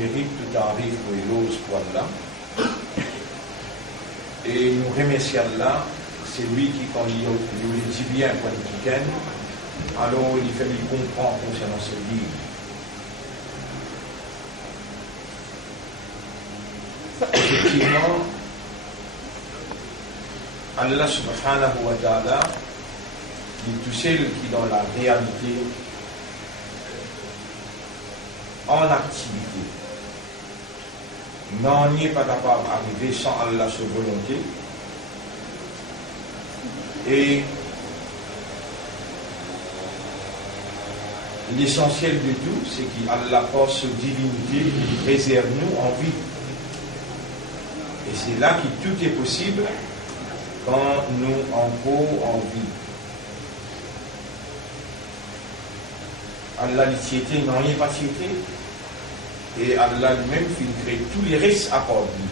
mérite tout arrive pour l'ose pour Allah. Et nous remercions Allah, c'est lui qui, quand il dit bien pour le week-end, alors il fait lui comprendre concernant ce livre. Effectivement, Allah subhanahu wa ta'ala, il est tout seul qui dans la réalité en activité. Non, n'y est pas capable d'arriver sans Allah sa volonté. Et l'essentiel de tout, c'est qu'Allah par sa divinité réserve nous en vie. Et c'est là que tout est possible quand nous encore en vie. Allah l'itiété, non, il n'y a pas tiété. Et Allah lui-même fait créer tous les risques à part lui.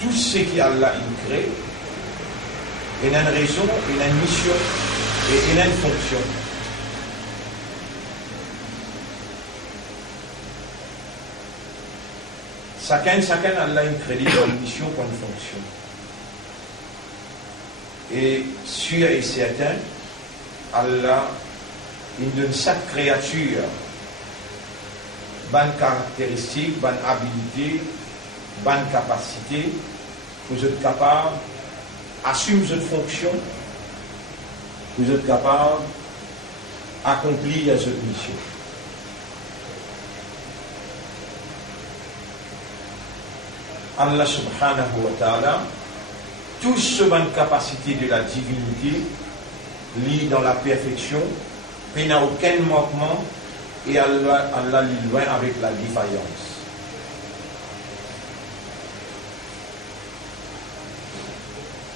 Tout ce qu'Allah crée, il a une raison, il a une mission et il a une fonction. Chacun Allah une crédit pour une mission, pour une fonction. Et sûr et certain, Allah il donne chaque créature bonne caractéristique, bonne habilité, bonne capacité, vous êtes capable d'assumer cette fonction, vous êtes capable d'accomplir cette mission. Allah subhanahu wa ta'ala, tout ce bonne capacité de la divinité lie dans la perfection, il n'a aucun manquement et Allah lie loin avec la défaillance.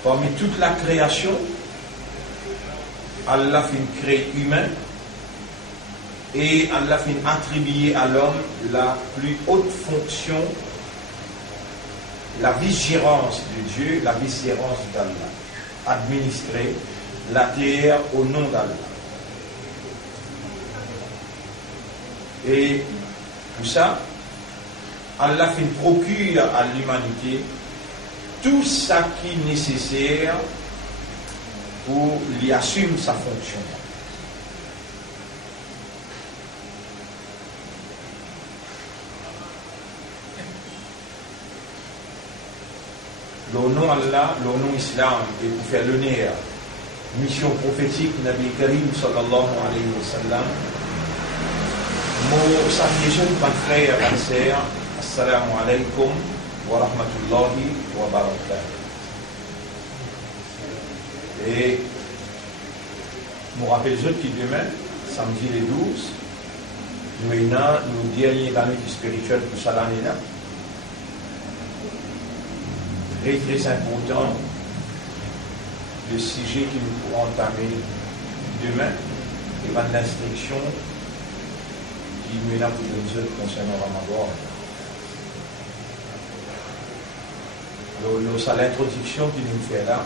Parmi toute la création, Allah fait créer humain et Allah fait attribuer à l'homme la plus haute fonction, la vigilance de Dieu, la vigilance d'Allah. Administrer la terre au nom d'Allah. Et tout ça, Allah fait procure à l'humanité tout ce qui est nécessaire pour lui assumer sa fonction. Le nom Allah, le nom Islam, et pour faire l'honneur, mission prophétique Nabi Karim sallallahu alayhi wa sallam. Mon salut jeune, mon frère, ma sœur, assalamu alaikum wa rahmatullahi wa barakatuh. Et je me rappelle que demain, samedi le 12, nous avons nos dernières années spirituelles pour cette année-là. Très très important, le sujet que nous pourrons entamer demain et l'instruction qui nous est là pour les autres concernant Ramadan. C'est l'introduction qui nous fait là.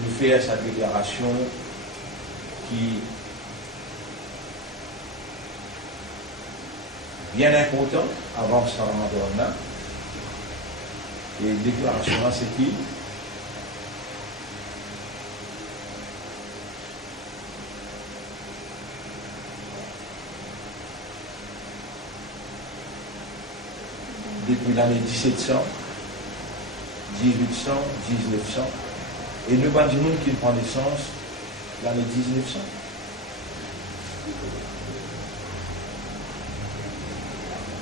Nous fait sa déclaration qui bien important avant ce Ramadan-là. Et déclaration là, c'est qui? Depuis l'année 1700, 1800, 1900, et le bas du monde qui prend naissance l'année 1900.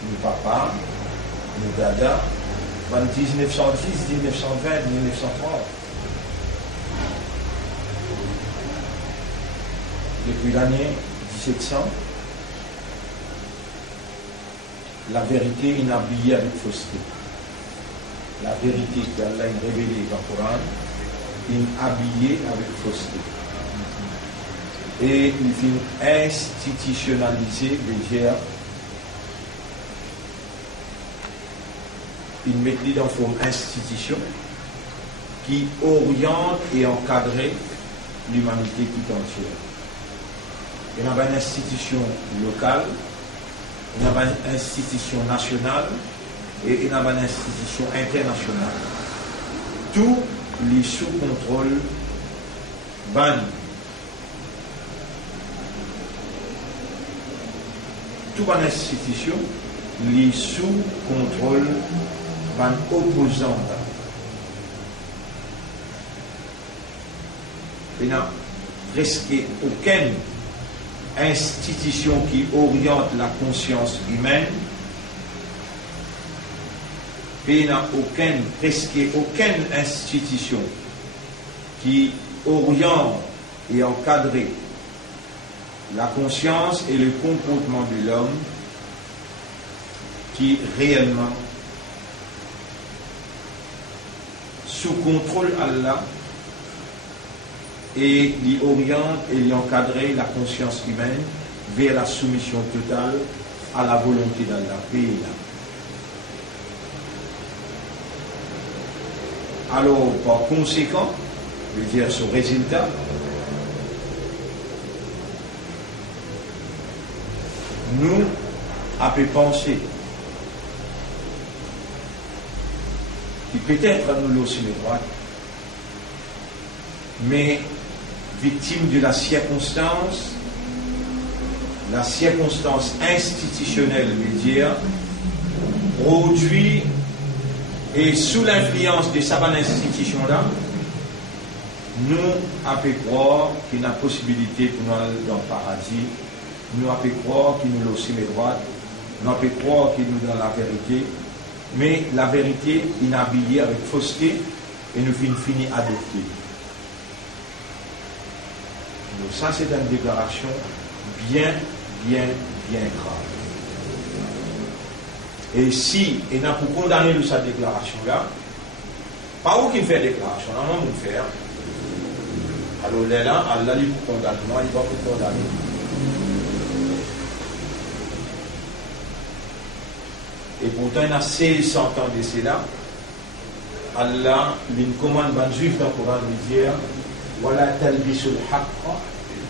Nos papas, nos dadas, en 1910, 1920, 1930. Depuis l'année 1700, la vérité est habillée avec fausseté. La vérité qu'Allah a révélée dans le Coran est habillée avec fausseté. Et il fait institutionnaliser les guerres il met dans forme institution qui oriente et encadre l'humanité tout entière. Il y a une institution locale, il y a une institution nationale et il y a une institution internationale. Tout les sous contrôle ban. Toute une institution les sous contrôle ban opposant. Il n'y a presque aucune institution qui oriente la conscience humaine. Il n'y a presque aucune institution qui oriente et encadre la conscience et le comportement de l'homme qui réellement sous contrôle Allah et il oriente et il encadre la conscience humaine vers la soumission totale à la volonté d'Allah. Alors, par conséquent, je veux dire ce résultat, nous avons pensé que peut-être nous aussi les droits, mais victime de la circonstance institutionnelle, veut dire, produit et sous l'influence de cette institution-là, nous avons croire qu'il y a une possibilité pour nous aller dans le paradis, nous avons croire qu'il nous aussi les droits, nous avons croire qu'il nous donne la vérité, mais la vérité est habillée avec fausseté et nous finissons adopter. Donc ça c'est une déclaration bien grave. Et si, et n'a pour condamner cette déclaration-là, pas où qu'il fait déclaration, là, on va faire. Alors là, Allah lui condamne, moi, il va vous condamner. Et pourtant, il y a 1600 ans de cela, Allah lui commande un juif dans le Coran de dire, voilà, talbisul haqqa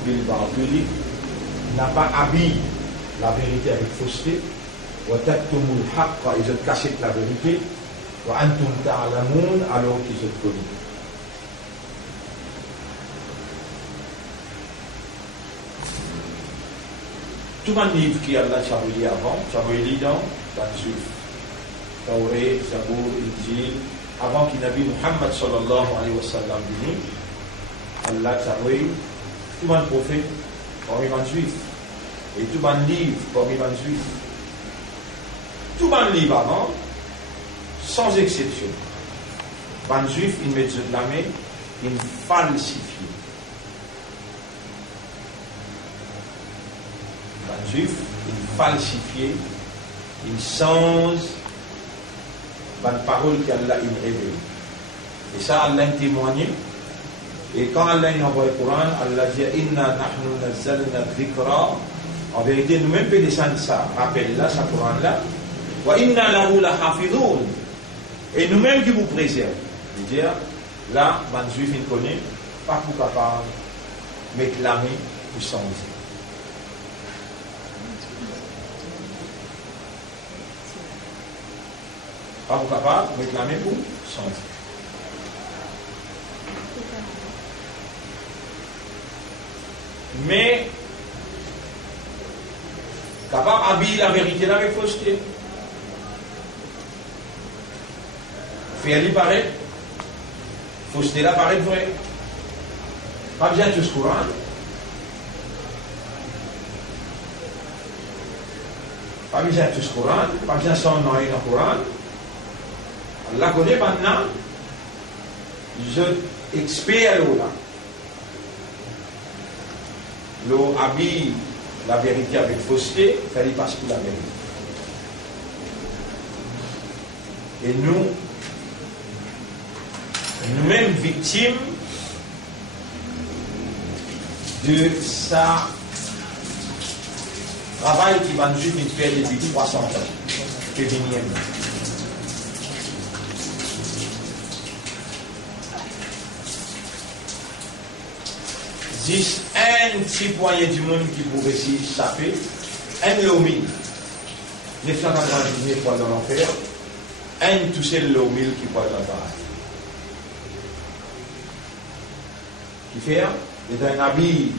bil batili, n'a pas habillé la vérité avec fausseté. وَتَكْتُمُ الْحَقَّ ils ont caché la vérité وَأَنْتُمْ تَعْلَمُونَ alors qu'ils ont connu. Tout le livre qui a là Chabouli avant, Chabouli dans le juif, Tawré, Zabour, Injil, avant qu'il Nabi Muhammad sallallahu alayhi wa sallam venu, Allah Chabouli, tout le prophète parmi les juifs, et tout le livre parmi les juifs. Tout le livre avant, sans exception. Les juifs, ils mettent de la main, ils falsifient. Les juifs, ils falsifient, ils changent les paroles qu'Allah révèle. Et ça, Allah témoigne. Et quand Allah envoie le Coran, Allah dit Inna nahnu nazzalna dhikra. En vérité, nous-mêmes, peut descendre ça. Rappelle-là, ce Coran-là. Et nous-mêmes qui vous préservons. C'est-à-dire, là, les juifs ne connaissent pas pour capable de m'éclamer ou changer. Pas pour capable de m'éclamer ou changer. Mais, capable d'habiller la vérité là avec fausseté. Faire-lui paraître, fausseté là paraître vrai. Pas besoin de tout ce Coran. Pas besoin de tout ce Coran, pas besoin de son nom dans le Coran. Allah connaît maintenant. Je expert là. L'eau habille la vérité avec fausseté, faire lui passe pour la vérité. Et nous-mêmes victimes de ça travail qui va nous faire depuis 300 ans, que 10 un citoyen du monde qui pourrait s'y taper, un l'homile. 999 fois dans l'enfer, un touché l'homile qui pourrait dans le paradis. Qui fait, c'est un habit,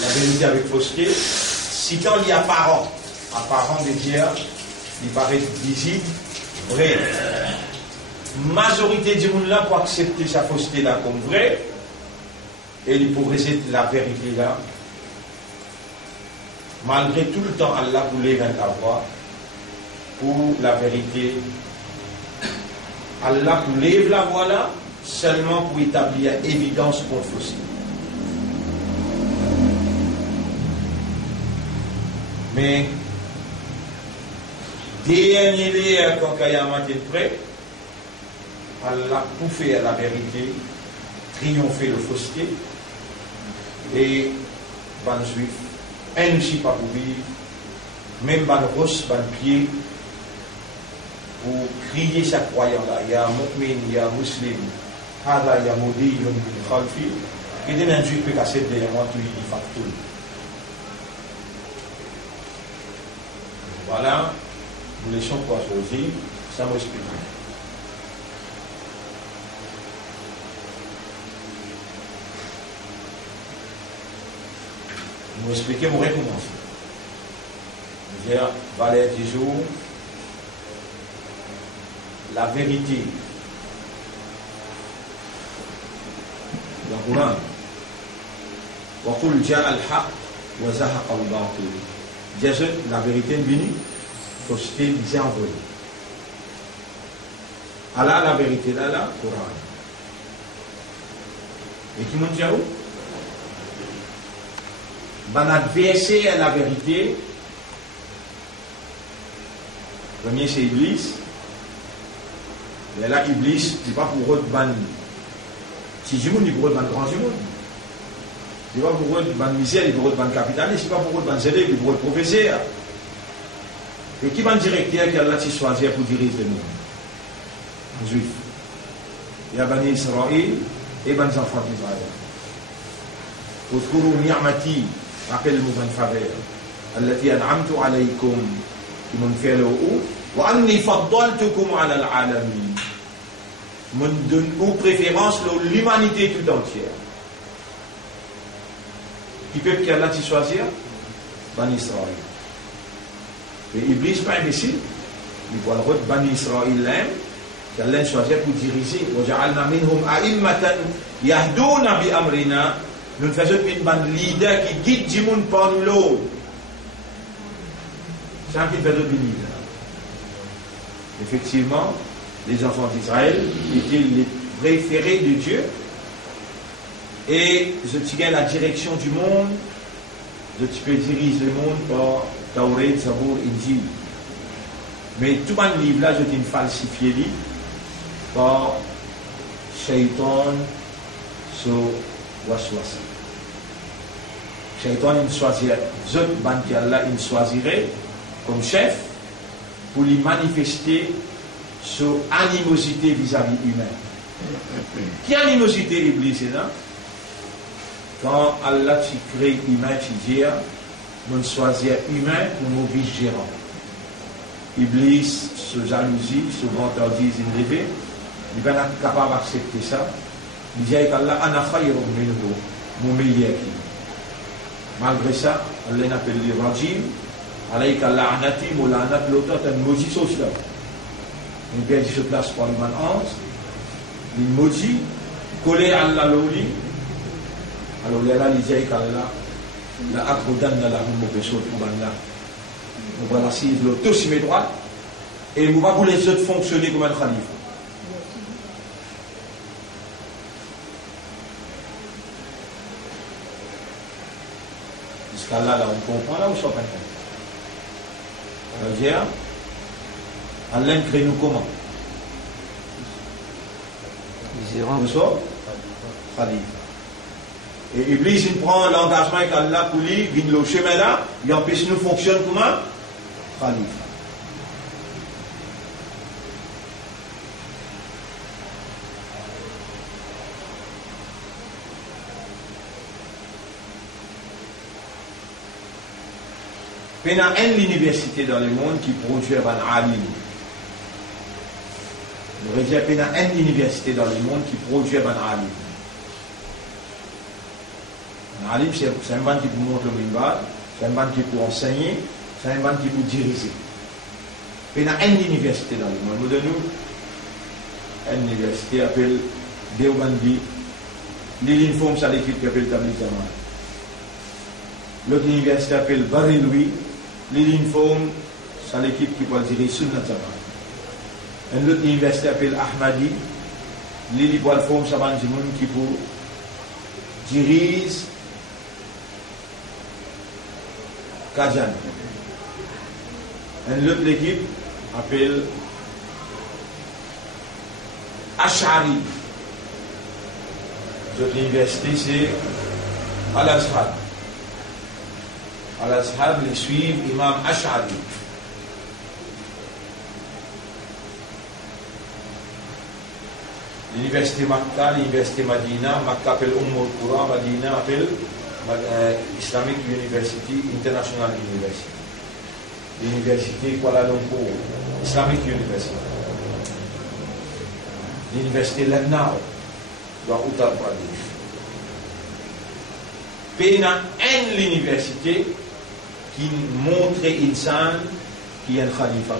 la vérité avec fausseté, si quand il y a apparent de Dieu, il paraît visible, vrai. Majorité du monde là pour accepter sa fausseté là comme vrai, et il pour rejeter la vérité là, malgré tout le temps Allah voulait la voix pour la vérité. Allah lève la voix là seulement pour établir évidence contre fausseté. Mais dernier quand Kayama est prêt, Allah pour faire la vérité, triompher le fausseté, et ban juif, un aussi pas pour vivre, même ban rosse, ban pied, pour crier sa croyant là, il y a mu'min, il y a muslim, hada ya modi, il y a min khalfi, et d'un un juif peut casser derrière moi, tout il fait tout. Voilà, nous laissons quoi choisir, ça m'explique. Nous expliquer, nous recommencer. Nous dire, valeur du jour, la vérité. Dans le Coran, وَقُلْ جَاءَ الْحَقُّ وَزَهَقَ الْبَاطِلُ. La vérité est venue, fausseté est envolée. Allah, la vérité là, là, Coran. Et qui m'ont dit où? Ben adversaire à la vérité, premier c'est Iblis. Et là, Iblis, c'est pas pour eux ban si du monde, il pour eux ban grand du monde. C'est pas pour eux ban misère, il pour eux ban capitaliste, c'est pas pour eux ban zélé, il pour eux professeur. Et qui va directeur qui a là choisir pour diriger le monde? Les Juifs. Il y a Bani Israël et Bani enfants d'Israël. اذكروا نعمتي rappelle-moi une faveur التي أنعمت عليكم qui m'ont fait le haut وأني فضلتكم على العالمين m'ont donné aux préférences l'humanité tout entière. Qui peut qu'il y a là choisir? Bani Israël. Et Iblis pas imbécile, il voit le rôle de Bani Israël qui allait choisir pour diriger. وجعلنا منهم أئمة يهدون بأمرنا. Nous faisons une bande leader qui guide du monde par l'eau. C'est un qui fait d'autres leaders. Effectivement, les enfants d'Israël étaient les préférés de Dieu. Et je tiens la direction du monde. Je peux diriger le monde par Tauret, Zabour, Injil. Mais tout le livre là, je t'ai falsifié par Shaitan sur Waswasa. Shaitan il choisirait, Zot Ban qui Allah il choisirait comme chef pour lui manifester son animosité vis-à-vis humain. Quelle animosité Iblis est là? Quand Allah tu crée humain, tu dis, on choisit humain pour nos vice-gérants. Iblis, ce jalousie, ce vantardise, il rêve, il n'est pas capable d'accepter ça. Il dit qu'Allah, ana khayrun minhu, mon meilleur. Malgré ça, Allah appelle le rajim, alayka la'anati, moula'anat l'auteur, un maudit social. Il vient de se place pour l'humain 11, il maudit, collé à Allah l'oli. Alors là, il dit qu'Allah, la akrodanna la mauvais chose pour Allah. On va la suivre tous mes droits, et on va vous les autres fonctionner comme un khalife. Jusqu'à là, on comprend là ou ça pas? On va dire, Allah crée nous comment? Nous sommes khalife. Et Iblis, il prend l'engagement avec Allah pour lui, il vient le chemin là, il empêche nous fonctionner comment? Khalife. Il y a une université dans le monde qui produit un alim. Il y a une université dans le monde qui produit un alim. Un alim, c'est un ban qui peut monter le minbar, c'est un ban qui peut enseigner, c'est un ban qui peut diriger. Il y a une université dans le monde. Nous donnons une université appelée Deobandi. L'uniforme, c'est l'équipe qui appelle Tabligh Jamaat. L'autre université appelle Baréloui. L'uniforme, c'est l'équipe qui peut diriger Sunnat Jamaat. L'autre université appelle Ahmadi. L'uniforme, c'est l'équipe qui peut diriger Kajan. L'autre équipe appelle Ash'ari. L'université, c'est Al-Azhar. Al-Azhar, les suivent Imam Ash'ari. L'université Makkah, l'université Madina, Makkah appelle Qura, Madina appelle Islamic University, International University. L'université Kuala Lumpur, Islamic University. L'université Lucknow, dans Uttar Pradesh. Il y a une université qui montre l'insan qui est un khalifa.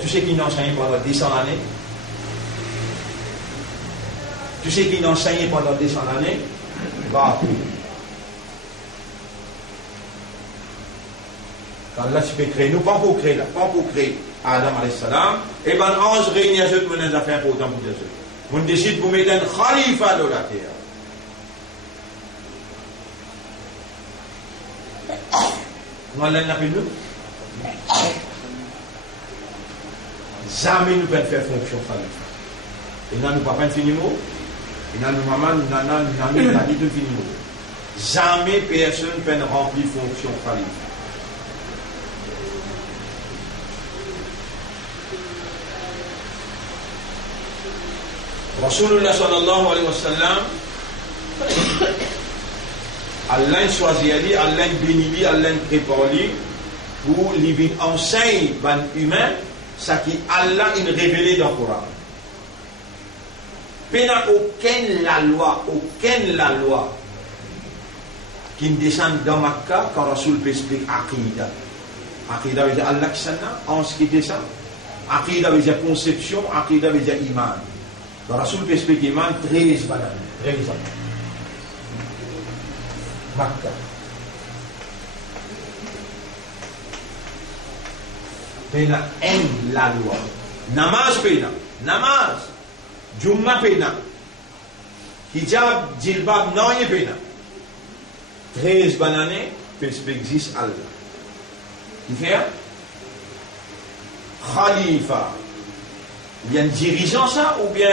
Tous ceux qui n'enseignent pendant 200 années, tous ceux qui n'enseignent pendant 200 années, va apprendre. Quand là, tu peux créer, nous, pas pour créer là, pas pour créer Adam alayhi salam, et ben, 11 réunions, nous avons affaires pour autant pour Dieu. On décide pour mettre un khalifa dans la terre. Comment l'on appelle nous? Jamais nous pouvons faire fonction khalifa. Et nous n'avons pas fini mot. Et nous n'avons maman, nous n'avons pas dit de fini mot. Jamais personne ne peut remplir fonction khalifa. Rasulullah sallallahu alayhi wa sallam, Allah choisit Ali, Allah bénit, Allah prépare lui pour lui enseigner aux humains ce qui Allah a révélé dans le Coran. Il n'y a aucune loi qui descend dans Makkah quand Rasul explique Aqidah. Aqidah veut dire Allah qui s'en a, en ce qui descend. Aqidah veut dire conception, Aqidah veut dire iman. Le Rasul peut expliquer Iman 13 bananes, 13 ans. Makkah. Pena en la loi. Namaz pena. Namaz. Jumma pena. Hijab, jilbab, non y pena. 13 bananes, perspective Allah. Qui fait? Khalifa. Il y a un dirigeant ça ou bien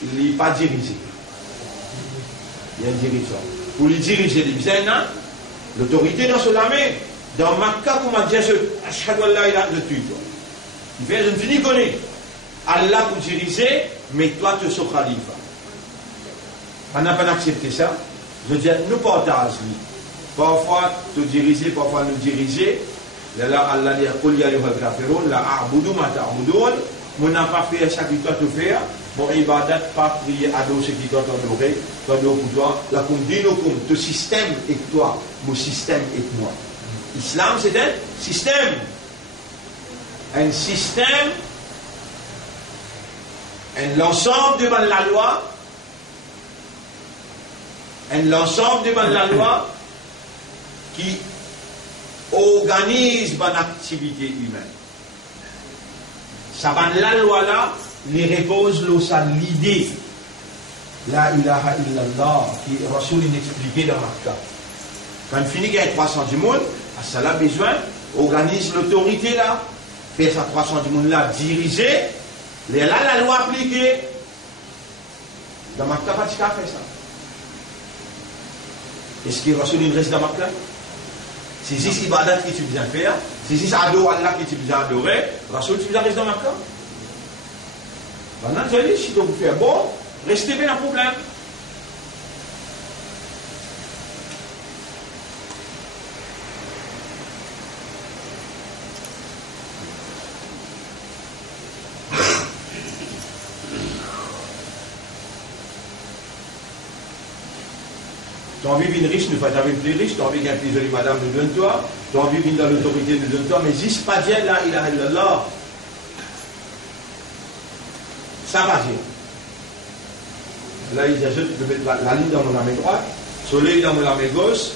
il n'est pas dirigé? Il y a un dirigeant. Pour le diriger, il y a l'autorité dans son armée. Dans Makkah, comment dire ce Ashhadu an la ilaha illallah. Il fait, je ne finis connaître. Allah pour diriger, mais toi tu es son khalifa. On n'a pas accepté ça. Je veux dire, nous partageons. Parfois, tu diriger, parfois nous diriger. Là, Allah dit, Qul ya ayyuhal kafirun, la a'budu ma ta'budun. On n'a pas fait ça qui doit te faire. Mon ibadat, pas prier, adorer ce qui doit t'adorer. Toi, pour toi, la kumdinukum, ton système et toi, mon système et moi. L'islam, c'est un système. Un système, l'ensemble devant la loi, l'ensemble devant la loi qui organise une activité humaine. Ça va la loi là, les repose l'idée. La ilaha illallah, qui Rasoul inexpliqué dans Makkah. Quand il finit qu'il y a 300 du monde, ça a besoin, organise l'autorité là, fait ça 300 du monde là, diriger, là la loi appliquée. Dans Makkah, pas de fait ça. Est-ce que Rasoul reste dans Makkah? Si c'est ibadat que tu viens faire, si c'est adore Allah que tu viens adorer, Rasoul tu viens rester dans Makkah. Maintenant, je dis, si vous faites bon, restez bien un problème. Tu as envie d'être riche, ne fais jamais plus riche, tu as envie d'être plus jolie madame, nous donne-toi, tu as envie d'être dans l'autorité, nous donne-toi, mais juste pas dire là, il a illallah. Ça va dire. Là, il ajoute de mettre la ligne dans mon main droite, soleil dans mon main gauche,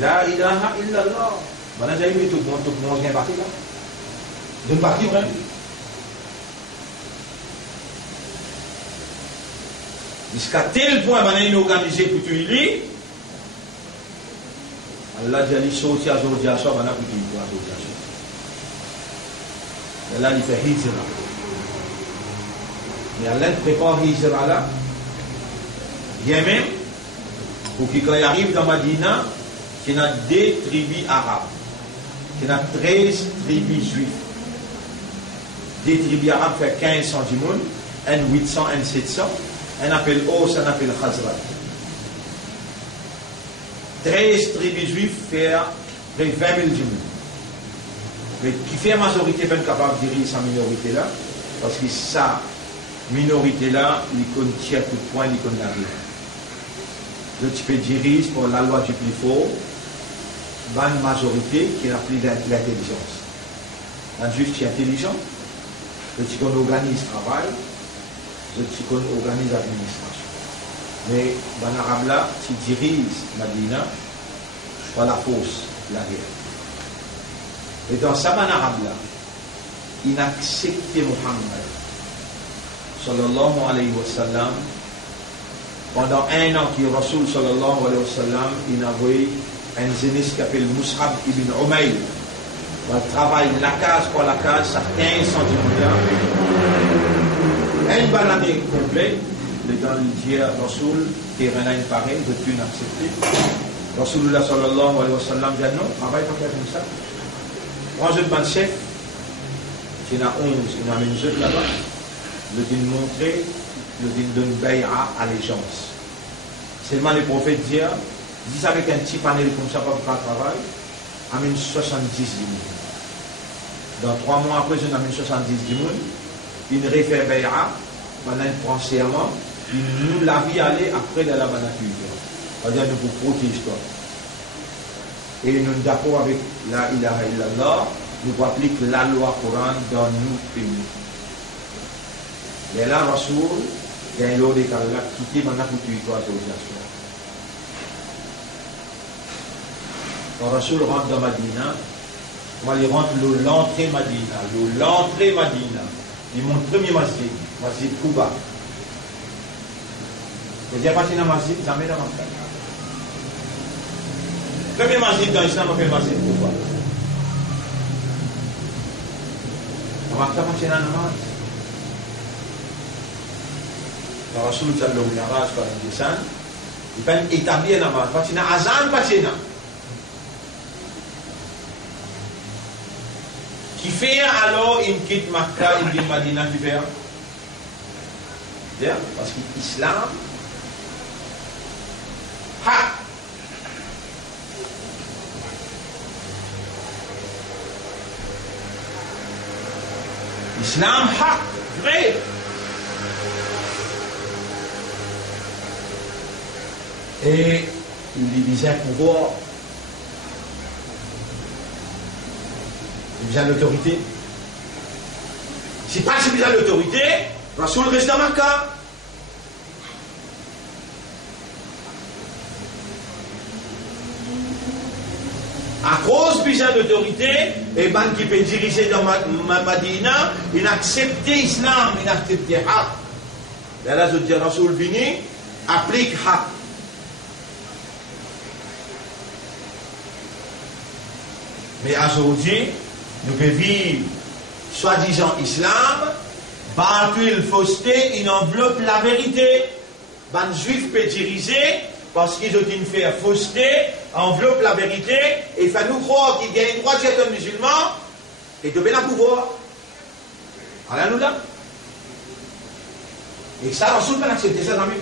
là, il a illallah. Maintenant, j'ai mis tout le monde vient partir là. D'une partie, vraiment. Jusqu'à tel point, maintenant, il est organisé pour tout il lit. Allah dit sorti à aujourd'hui à ça, maintenant, pour tout il lit à aujourd'hui à ça. Et là, il fait hijra. Mais Allah prépare hijra là. Bien même, pour qu'il quand il arrive dans Madina, il y a deux tribus arabes. Il y a 13 tribus juives. Des tribus arabes fait 1500 dimoun, un 800, un 700, un appelle Os, un appelle Khazraj. 13 tribus juives fait 20 000 dimoun. Mais qui fait la majorité même capable de diriger sa minorité là, parce que sa minorité là, il contient tout point, il contient la vie. Le type dirige pour la loi du plus fort, une majorité qui n'a plus d'intelligence. Un juif qui est intelligent, le type qu'on organise le travail, le type qu'on organise l'administration. Mais en arabe là, qui dirige Madina, pas la force, la guerre. Et dans ça, en arabe là, il a accepté Muhammad, sallallahu alayhi wa sallam. Pendant un an, qui Rasoul sallallahu alayhi wa sallam, il a envoyé un jeunesse qui s'appelle Mus'ab ibn Umayr. Il travaille la case pour la case, ça 15 centimes. Un bananier complet, le dans le dia Rasoul, qui est un pareil, de plus accepté. Rasoulullah sallallahu alayhi wa sallam dit non, travaille pas comme ça. Moi, je demande chef, il y en a 11, il y en a une jeune là-bas, le dit montrer. Le din donne bay'a allégeance. Seulement les prophètes disent avec un petit panel comme ça pour faire travail, amène 70 dimoun. Dans 3 mois après, on amène 70 dimoun, il refait bay'a, maintenant il prend serment, il nous la vie aller après de la nature. C'est-à-dire nous vous protéger toi. Et nous sommes d'accord avec la ilaha illallah, nous appliquons la loi Coran dans nos pays. Et là, Rasoul, il y a un lot de Allah qui est maintenant pour tuer toi autorisation. Quand Rasoul rentre dans Madina, moi il rentre l'entrée Madina, l'entrée Madina. Il monte le premier masjid, masjid Kouba. Il dit à partir de masjid, jamais dans Makkah. Le premier masjid dans l'islam appelle masjid Kouba. Dans Makkah, c'est la namaz. Quand Rasoul sallallahu alayhi wa sallam, il peut établir la namaz. Parce qu'il y a un azan, parce qu'il y a qui fait alors une quitte Makkah, une quitte Madina, qui fait bien, parce que l'islam, Islam, vrai. Et il disait pouvoir, il besoin d'autorité. Si pas si besoin d'autorité, Rasoul reste dans Makkah. À cause besoin d'autorité, et ben qui peut diriger dans Madina, il a accepté l'islam, il a accepté Haq. Et là, je dis Rasoul vini, applique Haq. Mais aujourd'hui, nous pouvons vivre, soi-disant islam, il fausseté, il enveloppe la vérité. Les juifs peuvent diriger parce qu'ils ont une fait fausseté, enveloppe la vérité, et fait nous croire qu'il y a une droit d'être musulman, et de bien pouvoir. Alors nous là. Et ça, Rasoul peut accepter ça jamais.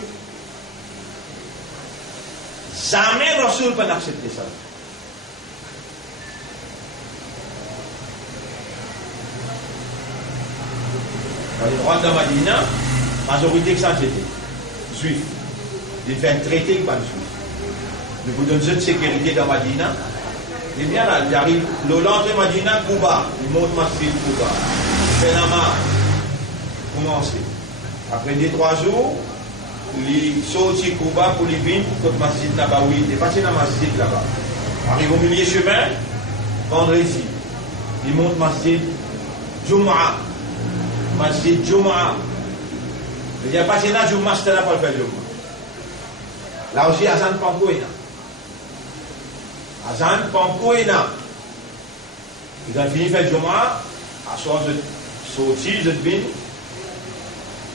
Jamais Rasoul peut accepter ça. Quand il rentre dans Madina, la majorité que ça c'était juif. Il fait un traité avec les juifs. Il vous donne une sécurité dans Madina. Il est bien là, il arrive, l'entrée Madina, Cuba, il monte Masjid Cuba. Il fait la marche. Commencer. Après 2-3 jours, il saute sur Cuba pour les venir pour le Masjid Nabawi. Il est passé dans le Masjid là-bas. Arrive au milieu chemin, vendredi. Il monte Masjid Jumu'ah. Masjid Jumu'ah. Il y a passé là, Jumu'ah, c'était là pour le faire Jumu'ah. Là aussi, Azan Pampouina. Azan Pampouina. Ils ont fini de faire Jumu'ah. À soir, je sortis, je viens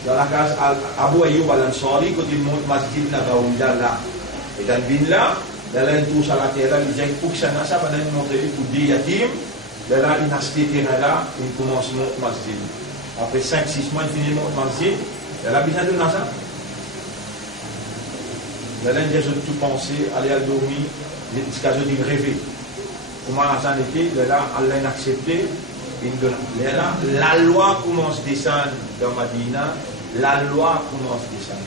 dans la case Abu Ayyub al-Ansari, quand il monte Masjid Nabawi là. Et dans le bin là, là, il touche à la terre, il dit pour que ça n'a pas de montrer pour dire yatim. Là, il a acheté terrain là, il commence à monter Masjid. Après 5-6 mois, il finit de monter Masjid. Là, il a besoin de Nazar. Là, il a tout pensé, aller à dormir, jusqu'à ce qu'il rêvait. Comment Nazar était, là, Allah a accepté. Là, la loi commence à descendre dans Madina, la loi commence à descendre.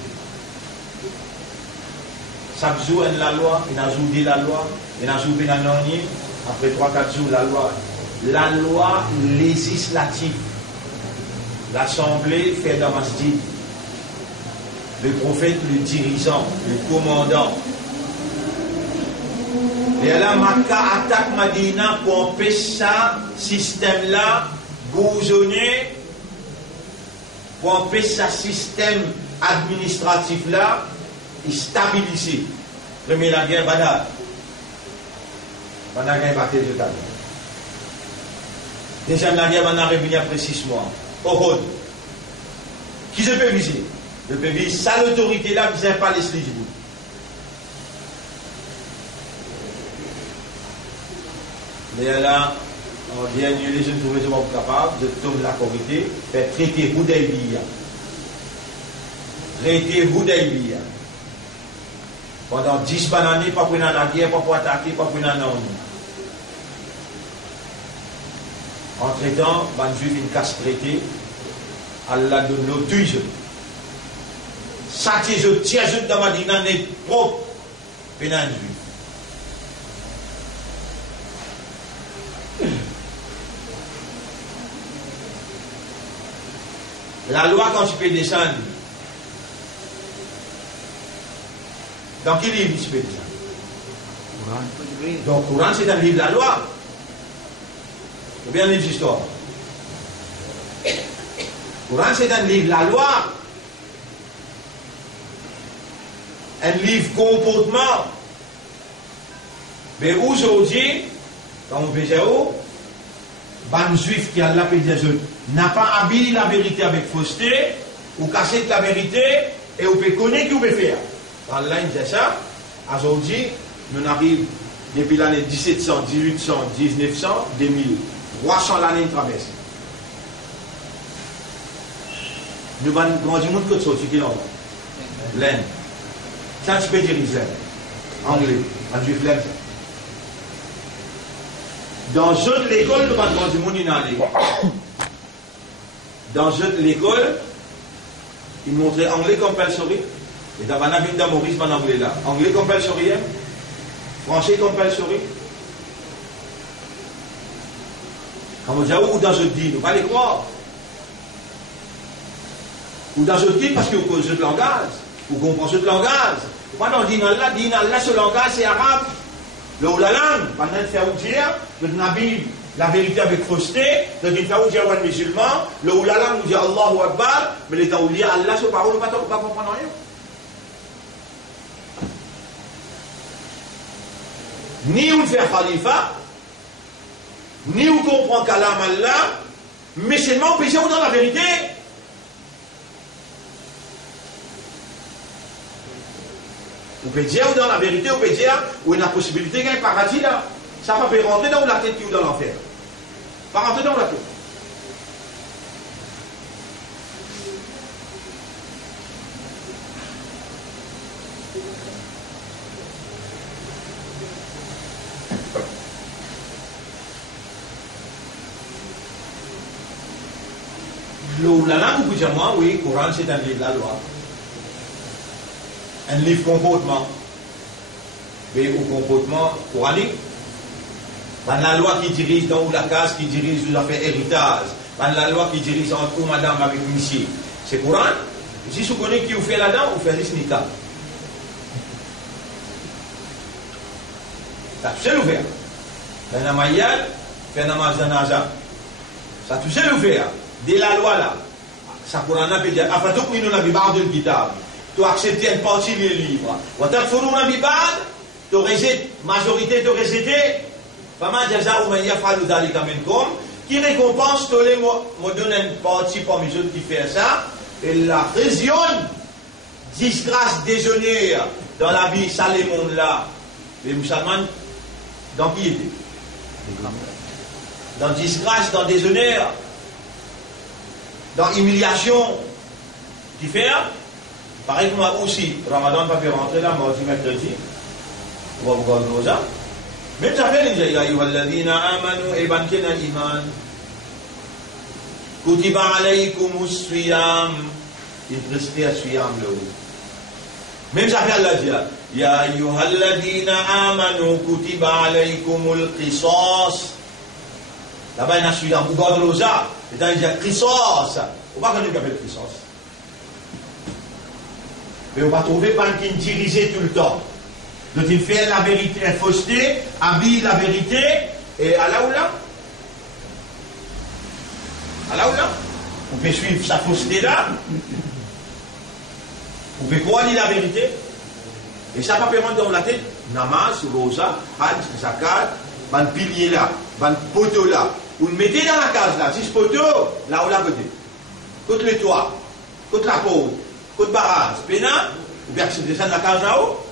Chaque jour, il y a la loi, il y a joué la loi, il y a joué la non-ligne. Après 3-4 jours, la loi législative. L'assemblée fait dans Masjid. Le prophète, le dirigeant, le commandant. Et là, Makkah attaque Madina pour empêcher ce système-là bourgeonner, pour empêcher ce système administratif-là de stabiliser. Premier la guerre Badar. Badar a battu les États. Deuxième la guerre Badar est venue après 6 mois. Ohod. Qui se peut viser? Je peux viser ça, l'autorité-là, qui ne pas les slides. Mais là, en dernier lieu, je ne trouvais pas capable de tomber la corrigée, faire traiter Houdaïbiya. Traiter Houdaïbiya. Pendant 10 années, pas pour la guerre, pas pour attaquer, pas pour la non. Entre-temps, les Juifs une casse traité, Allah donne l'autorisation. Ça, c'est ce tiers dans Madina n'est propre, pénal juif. La loi, quand tu peux descendre, dans quel livre tu peux descendre? Donc, le Coran, c'est un livre de la loi. Ou bien un livre d'histoire? Le Coran, c'est un livre de la loi. Un livre comportement. Mais aujourd'hui, quand on fait ça, ban juif qui a la paix des autres n'a pas habillé la vérité avec fausseté, ou cassé la vérité, et on peut connaître qu'on peut faire. Allah il dit ça, aujourd'hui, nous arrivons depuis l'année 1700, 1800, 1900, 2000, 300 l'année de traverse. Nous avons grandi monde que sorti qui l'en l'Inde. Ça, tu peux dire Israël, anglais, en juif l'Inde. Dans toute l'école, nous avons du monde allé. Dans toute l'école, ils montraient anglais compulsory. Et dans la ville de Maurice, en anglais là. Anglais compulsory, français compulsory. Comme on dit, ou dans ce dit, nous ne pas les croire. Ou dans ce dit, parce que vous connaissez le langage. Vous comprenez le langage. Pendant dit Allah, ce langage, c'est arabe. Le ou la langue, pendant de faire dire, de n'habille la vérité avec fausseté, de faire dire aux musulmans, le ou la langue, nous dit Allahu Akbar, mais les taouliens, Allah, ce parole, ne va pas comprendre rien. Ni on fait khalifa, ni on comprend kalam Allah, mais seulement on peut dire dans la vérité. On peut dire dans la vérité, on peut dire où il y a la possibilité qu'il y ait un paradis là. Ça va pas rentrer dans la tête ou dans l'enfer. Pas rentrer dans la tête. Là, beaucoup de gens, oui, le Coran, c'est un livre de la loi. Un livre comportement. Mais au comportement coranique. La loi qui dirige dans la case, qui dirige les affaires héritage. La loi qui dirige entre madame avec monsieur. C'est Coran. Si vous connaissez qui vous fait là-dedans, vous faites des nika. Ça touche l'ouvert. Fait un maillard, fait un namaz d'anaza. Ça touche l'ouvert. Dès la loi là, ça Coran peut dire, afatouk minou nabi ba'dul kitab. Tu acceptes une partie des livres. Wa takfurou nabi ba'd, tu rejettes, majorité tu rejettes. Fama jaza'u man yaf'alu dhalika minkum. Qui récompense tous les mots, me donne une partie parmi eux qui fait ça, et la région, disgrâce, déshonneur dans la vie, ça les mondes là, les musulmans, dans qui était? Dans disgrâce, dans déshonneur, dans humiliation, qui fait, pareil que moi aussi, Ramadan va faire rentrer là, mardi, mercredi, on va vous garder nos âmes. Même ça fait les ya ayyuhalladhina amanu et bankina iman kutiba alaykumus siyam il prestait à siyam là. Même ça fait Allah dit ya ayyuhalladhina amanu kutiba alaykumul qisas. Là-bas il y a siyam vous gardez l'osa et dans il y a qisas. On va connaître qu'appelle qisas. Mais on va trouver bankin dirigé tout le temps. Donc il fait la vérité, la fausseté, habille la vérité, et à là ou là, on peut suivre sa fausseté là, on peut croire la vérité, et ça va permettre dans la tête, namaz, rosa, hajj, zakat, ban pilier là, ban poteau là, vous le mettez dans la case là, si ce poteau, là ou là côté, côté le toit, côté la peau, côté barrage, pénal, ou bien c'est descendre la case là-haut.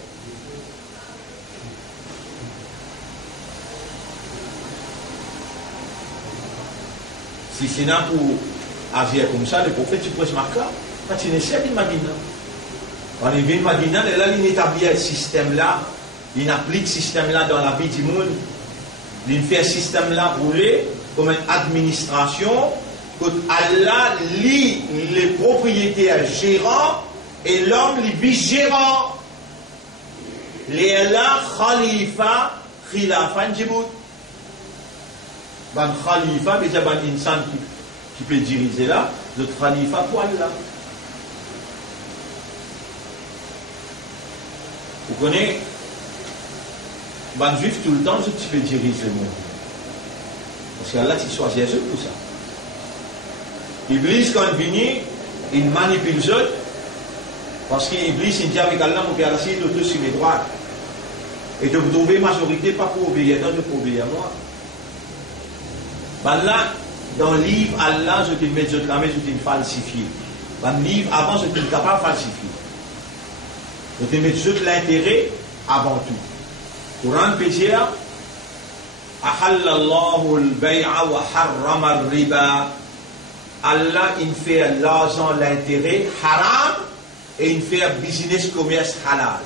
Si c'est là pour agir comme ça, le prophète, tu peux se marquer là. Quand tu es chef de Madina. Quand il vient de Madina, là, il établit un système là, il applique ce système là dans la vie du monde. Il fait un système là rouler comme une administration, que Allah lit les propriétaires gérants et l'homme les vice-gérants. Les Allah Khalifa, Khilafa Djibout. Ban Khalifa, mais c'est un insan qui peut diriger là, le Khalifa pour Allah. Vous connaissez, ban juif tout le temps, tu peux diriger le monde. Parce qu'Allah, tu choisis eux pour ça. Iblis, quand il vient, il manipule les autres, parce qu'Iblis, il dit avec Allah, mon père, c'est tout sur mes droits. Et de vous trouver majorité, pas pour obéir, non, pour obéir à moi. Ben là, dans le livre, Allah, je te mets de la main, je te falsifié. Dans le livre, avant, je te capable de falsifier. Je te mets de l'intérêt avant tout. Coran peut dire, Ahallallahu al-bay'a wa harrama al-riba. Allah, il fait l'argent, l'intérêt, haram, et il fait business, commerce, halal.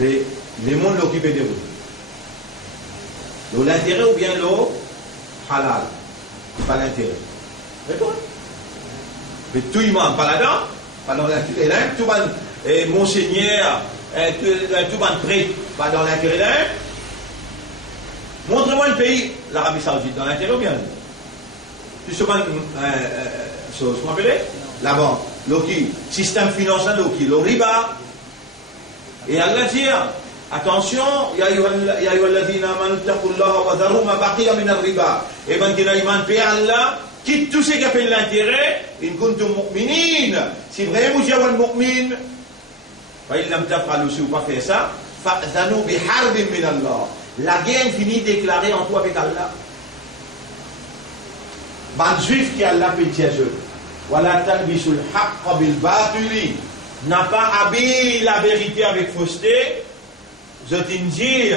Mais les mondes l'occupent de vous. L'intérêt ou bien l'eau halal, pas l'intérêt. D'accord? Mais tout le monde, pas là-dedans, pas dans l'intérêt. Et là, tout le monde, monseigneur, tout le monde prêtre, pas dans l'intérêt là. Montre-moi le pays, l'Arabie Saoudite, dans l'intérêt ou bien tout ce monde, chose, vous m'appelez? La banque, le système financier, le riba. Et Allah dit, attention, ya ayyuhalladhina amanu taqullaha wa dharu ma baqiya min ar-riba. Et ben qui n'a iman paix Allah, quitte tout ce qui appelle l'intérêt, in kuntum mu'minin. Si vraiment vous êtes un mu'min, fa in lam taf'alu, si vous pas fait ça, fa'zanu bi harbin min Allah. La guerre finit déclarée en toi avec Allah. Ban juif qui Allah peut dire wala talbisul haqqa bil batili. N'a pas habillé la vérité avec fausseté. Je te dis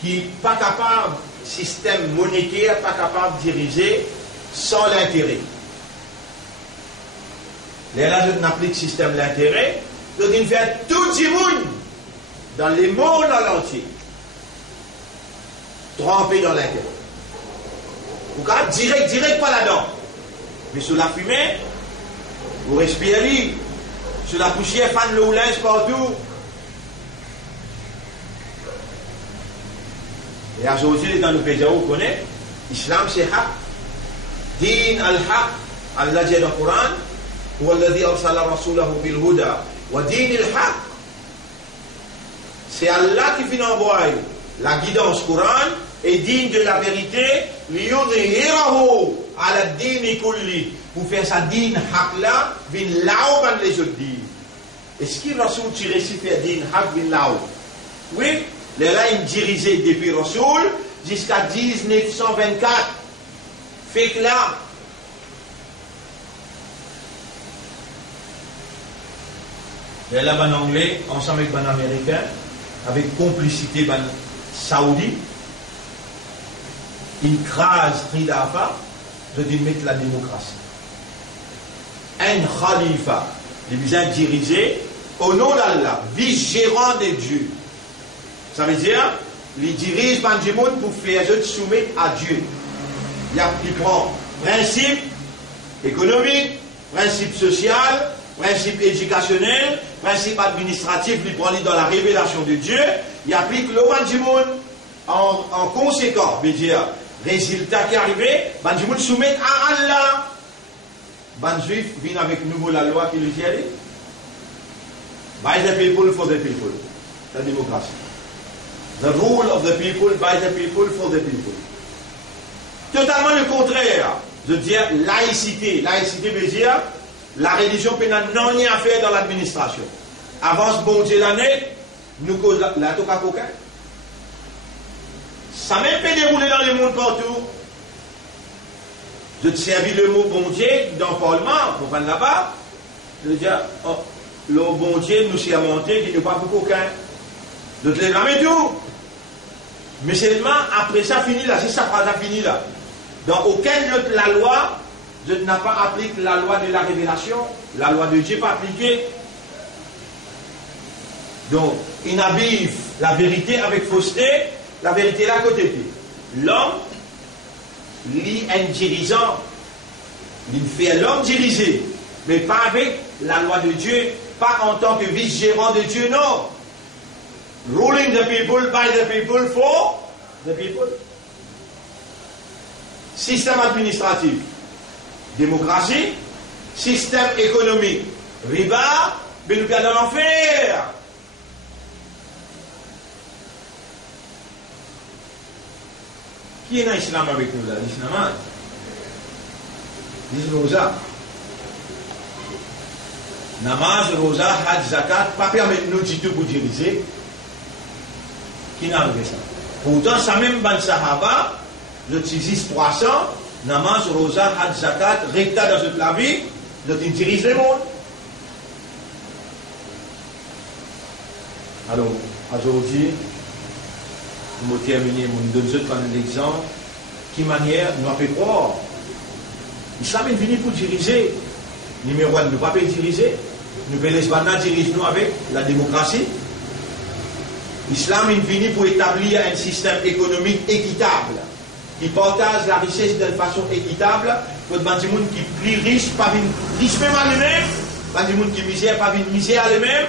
qui n'est pas capable, système monétaire, pas capable de diriger sans l'intérêt. Là, je n'applique système l'intérêt, je te faire tout le monde dans les mondes entier trempé dans l'intérêt. Vous pouvez direct pas là-dedans. Mais sur la fumée, vous respirez, sur la poussière, fan le linge partout. Et aujourd'hui, dans le pays, vous connaissez, l'islam c'est haq. Din al-haq, Allah dit dans le Coran, هو الذي أرسل رسوله بالهدى ودين الحق. C'est Allah qui vient envoyer la guidance Coran et digne de la vérité, liyudhhirahu ala ad-din kulli, pour faire sa din haq là, vin lao ban les autres din. Est-ce qu'il Rasoul tiré si faire din haq vin lao? Oui, les là ils dirigé depuis Rasoul jusqu'à 1924. Fait que là, les là ban anglais ensemble avec ban américain, avec complicité ban saoudi, ils crasent Tridafa de mettre la démocratie. Un khalifa, il vient diriger au nom d'Allah, vice-gérant des dieux. Ça veut dire, il dirige Banjimoun pour faire se soumettre à Dieu. Il prend principe économique, principe social, principe éducationnel, principe administratif, il prend dans la révélation de Dieu, il applique le Banjimoun en conséquence. Il veut dire, résultat qui est arrivé, Banjimoun soumet à Allah. Ban juif vient avec nouveau la loi qui lui dit by the people for the people. La démocratie. The rule of the people by the people for the people. Totalement le contraire. Je veux dire laïcité. Laïcité veut dire la religion n'a rien à faire dans l'administration. Avance bon Dieu l'année, nous cause la toca coquin. Ça même peut dérouler dans le monde partout. Je te servis le mot bon Dieu dans le Parlement, pour prendre là-bas. Je veux dire, oh, le bon Dieu nous s'est monté qu'il n'y a pas beaucoup qu'un. Je te l'ai tout. Mais seulement après ça fini là, c'est ça phrase fini là. Dans aucune autre la loi, je n'ai pas appliqué la loi de la révélation, la loi de Dieu pas appliquée. Donc, il habille la vérité avec fausseté, la vérité là à côté. L'homme, lui, un dirigeant, il fait l'homme dirigé, mais pas avec la loi de Dieu, pas en tant que vice-gérant de Dieu, non. Ruling the people, by the people, for the people. Système administratif, démocratie. Système économique, riba, mais nous perdons l'enfer. Qui est dans l'islam avec nous là? L'islam, l'islam, rosa. Namaz, rosa, hajj, zakat, pas permettre nous du tout pour diriger. Qui n'a pas ça? Pourtant, ça même ban sahaba, je existe 300, namaz, rosa, hajj, zakat, recta dans toute la vie, je dirige le monde. Alors, aujourd'hui, pour terminer, je donne un exemple. Qui manière nous avons croire. L'islam est venu pour diriger. Numéro 1, nous ne pouvons pas diriger. Nous pouvons diriger nous avec la démocratie. L'islam est venu pour établir un système économique équitable, qui partage la richesse de façon équitable, pour des gens qui sont plus riches, pas une riche même à lui-même, pas des gens qui sont misère, pas une misère à lui-même.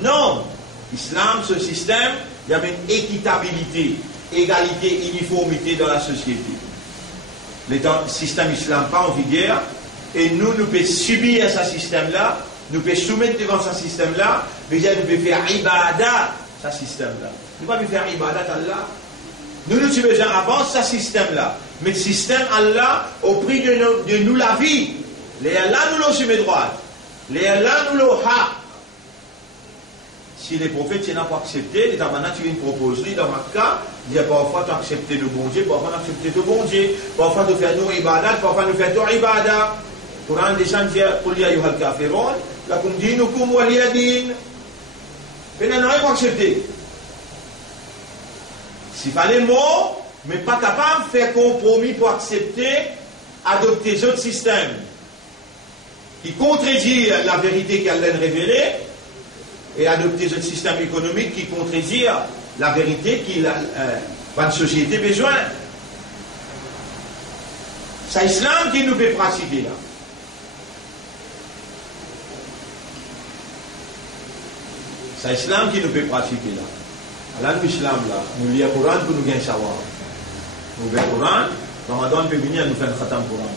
Non. L'islam, ce système, il y avait une équitabilité, égalité, uniformité dans la société. Le système islam pas en vigueur, et nous pouvons subir ce système-là, nous pouvons soumettre devant ce système-là, mais nous pouvons faire ibadat ce système-là. Nous ne pouvons pas faire ibadat à Allah. Nous avons besoin d'avance ce système-là. Mais le système Allah, au prix de nous la vie, les Allah nous l'ont soumis droit, les Allah nous l'ont ha. Si les prophètes n'ont pas accepté, les tabanas tu viens proposer dans ma cas, il y a parfois tu acceptes le bon Dieu, parfois tu acceptes le bon Dieu, parfois tu fais nos ibadat, parfois tu fais ton ibadat. Le Coran descend dire pour les ayyuhal kafirun, lakum dinukum waliya din. Mais ils n'ont pas accepté. S'il fallait mot, mais pas capable de faire compromis pour accepter, adopter d'autres systèmes qui contredisent la vérité qu'elle a révélée, et adopter ce système économique qui contredit la vérité qu'il a une société besoin. C'est l'islam qui nous fait pratiquer là. C'est l'islam qui nous fait pratiquer là. Alors nous, l'islam là, nous lisons le Coran pour nous gagner savoir. Nous lisons le Coran, Ramadan peut venir nous faire un khatam Coran.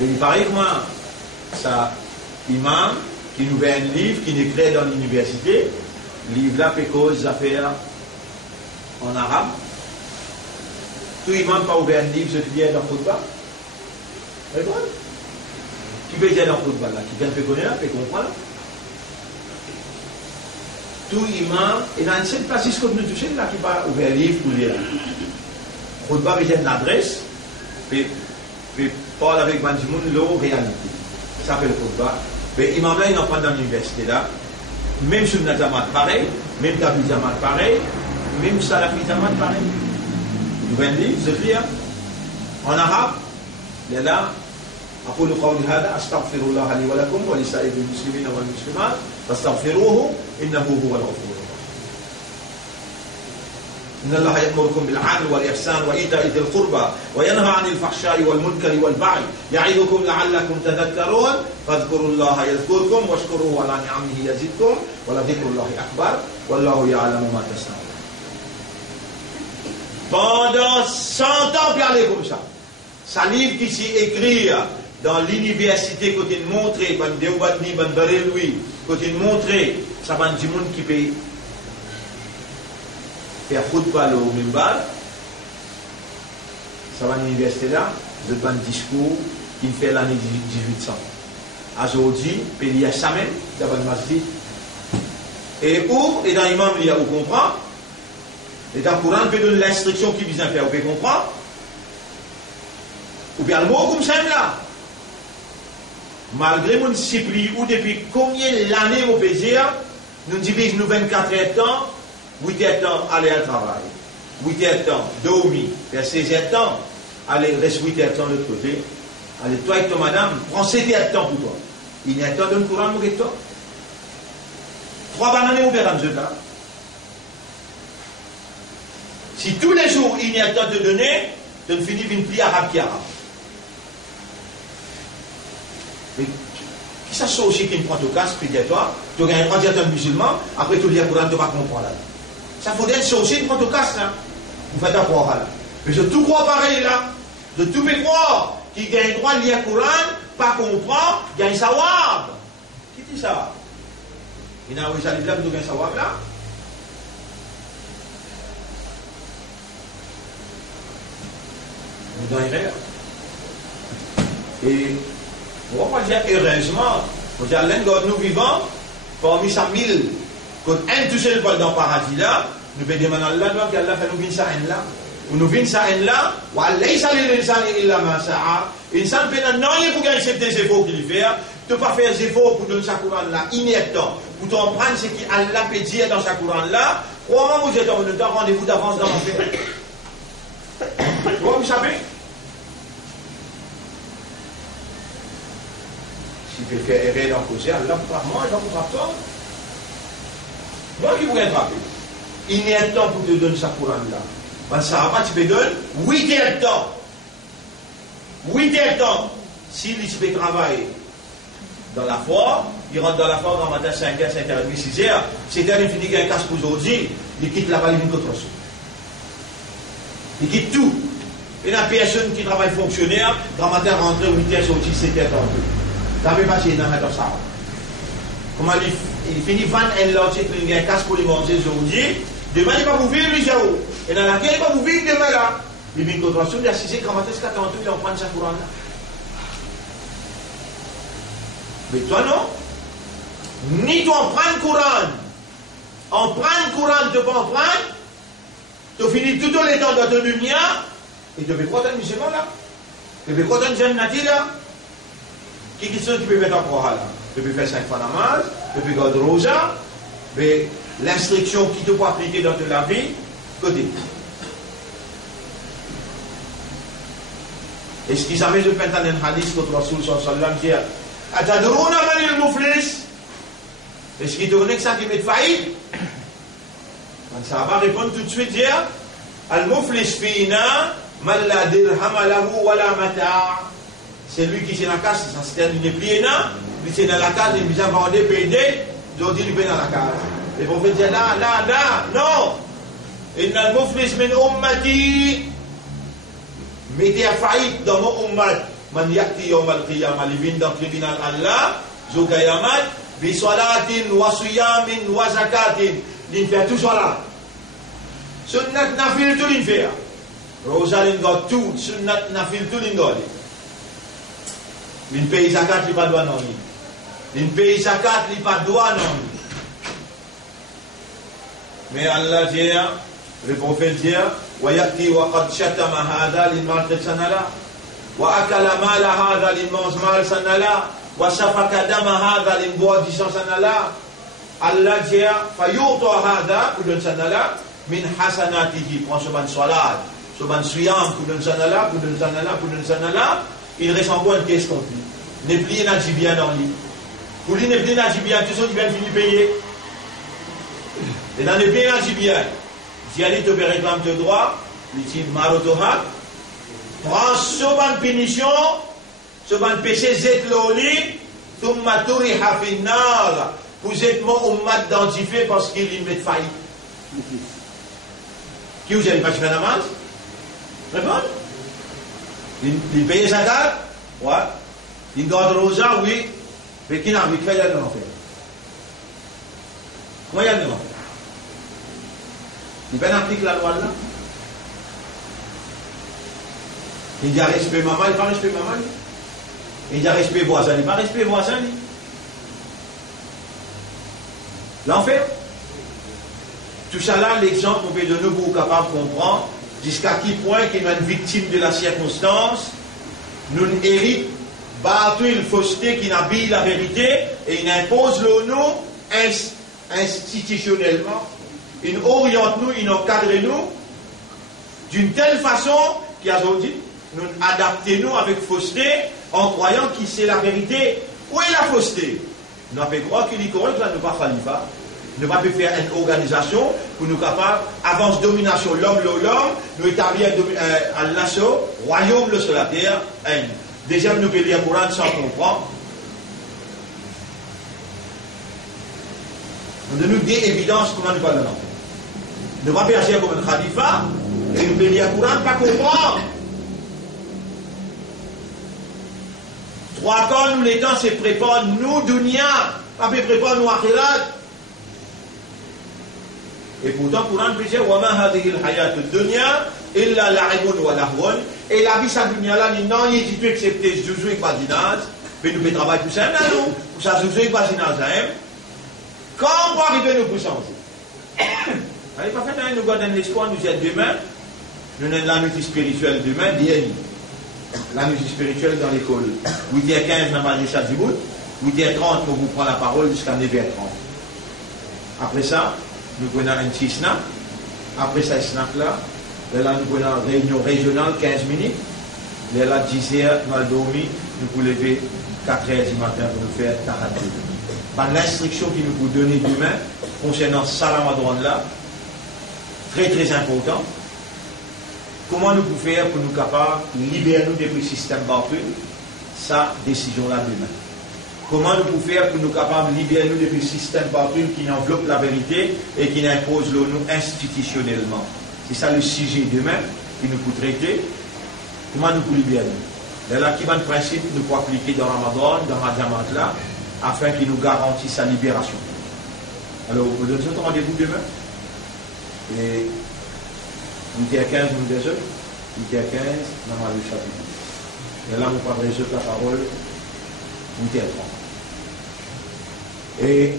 Il paraît que moi, ça, imam, qui nous fait un livre, qui nous crée dans l'université, le livre là fait cause affaires en arabe. Tout imam pas ouvert un livre, je te dis dans le khutbah. Qui peut dire dans le khutbah là, qui vient de connaître, peut comprendre. Tout imam, et dans cette place que nous touchons là, qui va ouvrir un livre pour lire. Khutbah vient de l'adresse, puis parle avec Banjimoun, l'eau, réalité. Ça s'appelle le khutbah. Mais imam là, il en prend dans l'université là. Même sur le Nazamat pareil, même Kabul Zamat pareil, même Salafi Zamat pareil. Nouvel livre, je lis en arabe. Il y a là, أقول قولي هذا أستغفر الله لي ولكم ولسائر المسلمين والمسلمات فاستغفروه إنه هو الغفور الرحيم. إن الله يأمركم بالعدل والإحسان وإيتاء ذي القربى وينهى عن الفحشاء والمنكر والبغي يعظكم لعلكم تذكرون فاذكروا الله يذكركم واشكروه على نعمه يزدكم ولذكر الله أكبر والله يعلم ما تصنعون. Pendant 100 ans, parlez comme ça. Ça livre qui s'y écrit dans l'université, côté de montrer, ban Deobatni, ban Bareloui, côté de montrer, ça va du monde qui peut faire football au Mimbar. Ça va à l'université là, vous êtes un discours qui me fait l'année 1800. Aujourd'hui, il y a ça même, dans le masjid. Et où, et dans l'imam, il y a où comprend. Et dans le Coran, on peut donner l'instruction qui vise à faire, vous pouvez comprendre. Ou bien le mot comme ça là. Malgré mon discipline, ou depuis combien d'années au plaisir, nous divisons nous 24 heures de temps, 8 heures de temps, aller à travail. 8 heures de temps, dormir, faire 16 heures de temps, aller, reste 8 heures de temps de l'autre côté. Allez, toi et toi, madame, prends 7 heures de temps pour toi. Il y a un temps de le Coran, mon toi. 3 bananes, mon père, dans là. Si tous les jours, il y a un temps de donner, tu finis une prière arabe qui arabe. Mais qui ça soit aussi qui me prend au casque, puis toi, tu as un ordinateur musulman, après tu lis le Coran, tu vas comprendre là. Ça faut dire, c'est aussi qui me prend au casque là. Vous faites croire là. Mais je tout crois pareil là. Je tout peux croire qui gagne droit de lire le Coran, pas comprendre, gagne savoir. Qui dit ça? Il y a un livre là, tu gagne savoir là. Nous dans l'erreur. Et on va dire heureusement, on va dire l'un nous vivons parmi 100 000, quand un touché le bol dans le paradis là, nous pouvons demander à Allah qu'Allah fait nous venir ça là. Ou nous venons ça là, ou Allah il s'allie l'insan illa ma sa'a. L'insan peut non il faut gagner des efforts qu'il fait. Tu ne peux pas faire des efforts pour donner sa Coran là, ineptant. Pour comprendre ce qu'Allah peut dire dans sa Coran là. Comment vous êtes en temps rendez-vous d'avance dans l'enfer? Vous savez? Si tu fais errer dans le côté, Allah vous frappe moi, Allah vous frappe toi. Moi qui vous rattraper. Il n'y a temps pour te donner sa Coran là. Parce que ça va, tu peux donner 8 heures de temps. 8 heures de temps. S'il peut travailler dans la foi, il rentre dans la foi dans le matin 5h, 5h30, 6h. C'est-à-dire qu'il finit qu'il casse pour aujourd'hui, il quitte la balle, il vient contre soi. Il quitte tout. Il y a une personne qui travaille fonctionnaire, dans le matin rentre 8h, sorti 7h. Ça ne peut pas passer dans le ça. Comment il finit 20 et l'autre, il y a un casse pour les manger aujourd'hui. Demain, il va vous vivre les jours. Et dans laquelle il va vous vivre demain là. Il vient contre soi, il a 6h, quand il a 48, il en prend sa Coran là. Mais toi non. Ni toi en prends le Coran. En prends le Coran, tu peux en prendre. Tu finis tout le temps dans ta lumière. Et tu peux croire dans le musulman là. Tu peux croire dans le jannati là. Qui sont qui peut mettre en croix là? Tu peux faire 5 fois namaz, tu peux garder rosa, mais l'instruction qui te peut appliquer dans toute la vie, côté. Et ce qui s'appelle, je peux entendre un hadith que le Rasoul sallallahu alayhi wa sallam dit, Atadrouna manil muflis. Est-ce qu'il te connaît que ça qui met de faillite? Ça va répondre tout de suite, dire Al-Muflis fina man la dirham lahu wa la mata'. C'est lui qui est dans la case, c'est un plié là, lui c'est dans la case, il vient vendre PD, donc il est dans la case. Les prophètes disent là, non. Inna al-muflis min ummati. Mettez à faillite dans mon ummat. Man yakti yawm al-qiyamah, il vient dans le tribunal Allah, Zoukayamat, bi salatin wa siyamin wa zakatin. Il fait tout ça. Sunnat nafil tout il fait. Rosaline got tout, sunnat nafil tout il got. Il paye zakat, il pas droit non. Il paye zakat, il pas droit non. Mais Allah dit, le prophète dit, wa yati wa qad shatama hadha liman sanala, wa akala mala hadha liman mal sanala, wa safaka dama hadha liman boit sanala. Allah dit, fa yu'ta hadha pour sanala min hasanatihi, prend ce ban salat, ce ban siyam pour sanala, pour sanala. Il reste encore une caisse contre lui. Ne plié n'a bien dans lui. Pour lui, ne plié n'a bien, tout ça qui vient finir payer. Et dans le pays n'a bien, si elle te réclame de droit, il dit Marotoha, prends ce ban punition, ce ban péché, zet l'oli, thumma turi hafinal, vous êtes mon ummat d'antifé parce qu'il y met faillite. Qui vous avez pas fait la masse? Répondre. Il paye sa carte, ouais. Il garde rosa, oui. Mais qui n'a envie de faire, il y a de l'enfer. Comment il y a de l'enfer? Il va appliquer la loi là. Il dit respect maman, il pas respect maman. Il dit respect voisin, il pas respect voisin. L'enfer. Tout ça là, l'exemple qu'on peut donner pour capable de comprendre jusqu'à quel point qu'il est une victime de la circonstance, nous héritons, battu une fausseté qui n'habille la vérité et il impose le nous institutionnellement. Il oriente nous, il encadre nous d'une telle façon qu'il a dit, nous adaptons nous avec fausseté en croyant que c'est la vérité. Où est la fausseté? Nous avons croire qu'il est correct, là, nous ne pas khalifa. Nous ne pouvons pas faire une organisation pour nous capables, avance domination, l'homme, nous établir un lasso, royaume sur la terre, deuxième, nous pouvons lire le Coran sans comprendre. Nous donnons des évidences comment nous parlons. Nous ne pouvons pas agir comme un khalifa, et nous pouvons lire le Coran pas comprendre. Trois cas, nous les temps, c'est préparer nous, dunya, pas préparer nous, akhirat. Et pourtant, le Coran peut dire wa ma hadhihi al-hayat ad-dunya illa la'ibun wa lahwun. Et la vie sa dunya là, non, il dit excepté joujou et badinage, mais nous pouvons travailler tout ça, nous, pour ça joujou et badinage, quand on va arriver nous pour changer. Allez, pas fait, nous gardons l'espoir, nous êtes demain, nous avons la nuit spirituelle demain, d'hier. La nuit spirituelle dans l'école. 8h15, dans ma chaque jour, 8h30 pour vous prendre la parole jusqu'à 9h30. Après ça, nous prenons un petit snap. Après ça, snap là, là nous prenons une réunion régionale, 15 minutes. Là, 10h, nous allons dormir, nous pouvons lever 4h du matin pour nous faire tahajjud. Par l'instruction qu'il nous peut donner demain, concernant Salam Adouane là, très très important. Comment nous pouvons faire pour nous capables de libérer nous depuis le système battu? Sa décision là demain. Comment nous pouvons faire pour nous capables de libérer nous depuis le système battu qui enveloppe la vérité et qui impose le nous institutionnellement? C'est ça le sujet demain qui nous peut traiter. Comment nous pouvons libérer nous? Là, qui va le principe nous pouvons appliquer dans Ramadan, dans Ramadan là, afin qu'il nous garantisse sa libération. Alors, vous donnez un rendez-vous demain? Et nous sommes à 15, nous sommes à 15, dans le chapitre. Et là, nous parlerons de la parole, nous sommes à 30. Et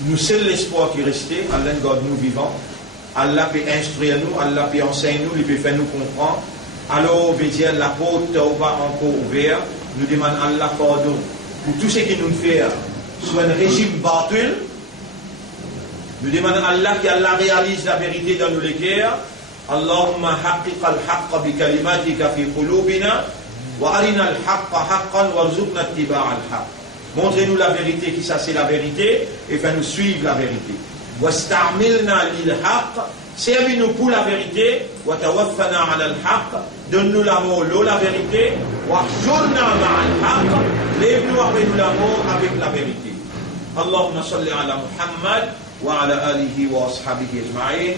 nous, c'est l'espoir qui est resté, Allah garde nous vivants, Allah peut instruire nous, Allah peut enseigner nous, il peut faire nous comprendre. Alors, on veut dire, la porte va encore ouverte, nous demandons Allah pardon pour tout ce qui nous fait, soit un régime battu. Nous demandons Allah qu'Allah réalise la vérité dans nos cœurs. Allahumma haqqiq al-haqqa bi kalimatika fi qulubina wa arina al-haqqa haqqan warzuqna ittiba' al-haqq. Montrez-nous la vérité qui ça c'est la vérité et fais-nous suivre la vérité. واستعملنا للحق servis-nous pour la vérité وتوفنا على الحق donne-nous la mort la vérité واحشرنا مع الحق lève-nous avec nous la mort avec la vérité اللهم صل على محمد وعلى آله وأصحابه أجمعين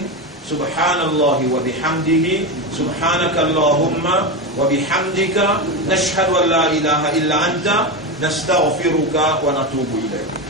سبحان الله وبحمده سبحانك اللهم وبحمدك نشهد أن لا إله إلا أنت نستغفرك ونتوب إليك